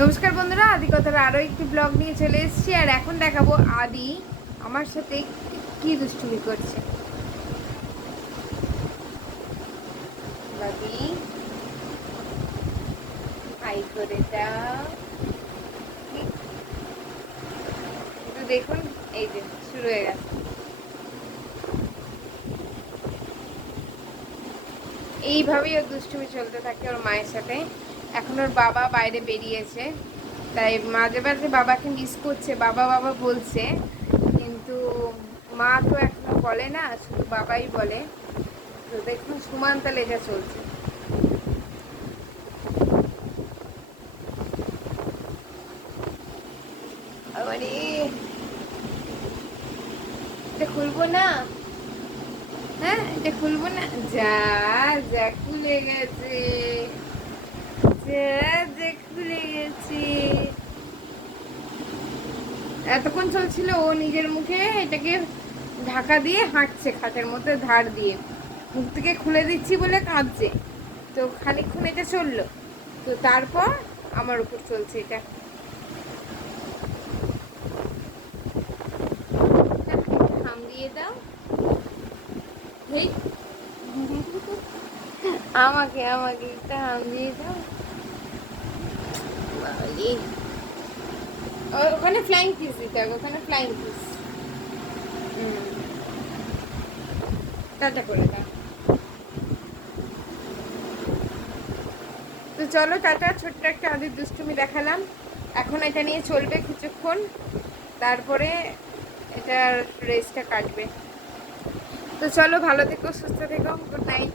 নমস্কার বন্ধুরা, আদি কথার আরও একটি ব্লগ নিয়ে চলে এসেছি। আর এখন দেখাবো আদি আমার সাথে কি দুষ্টুমি করছে। বাবি হাই করে দাও। কিন্তু দেখুন, এই যে শুরু হয়ে গেছে। এইভাবেই ওর দুষ্টুমি চলতে থাকে ওর মায়ের সাথে। এখন ওর বাবা বাইরে বেরিয়েছে, তাই মাঝে মাঝে বাবাকে মিস করছে, বাবা বাবা বলছে, কিন্তু মা তো এখনো বলে না, শুধু বাবাই বলে। তো দেখুন সমান তালে এটা চলছে। আরে এটা খুলবো না, হ্যাঁ এটা খুলবো না। যা যা খুলে গেছে, যা যা খুলে গেছে। এতক্ষণ চলছিল ও নিজের মুখে এটাকে ঢাকা দিয়ে হাঁটছে, খাটের মধ্যে ধার দিয়ে মুখ থেকে খুলে দিচ্ছি বলে কাঁদছে। তো খানিকক্ষণ এটা চললো, তো তারপর আমার উপর চলছে এটা। হাম দিয়ে দাও, আমাকে আমাকে একটা হাম দিয়ে দাও। ওখানে ফ্লাইং কিস দিতে হবে, ওখানে ফ্লাইং কিস। টাটা করে দাও। তো চলো টাটা, ছোট্ট একটা আদির দুষ্টুমি দেখালাম। এখন এটা নিয়ে চলবে কিছুক্ষণ, তারপরে এটার রেসটা কাটবে। তো চলো, ভালো থেকো, সুস্থ থেকো, গুড নাইট।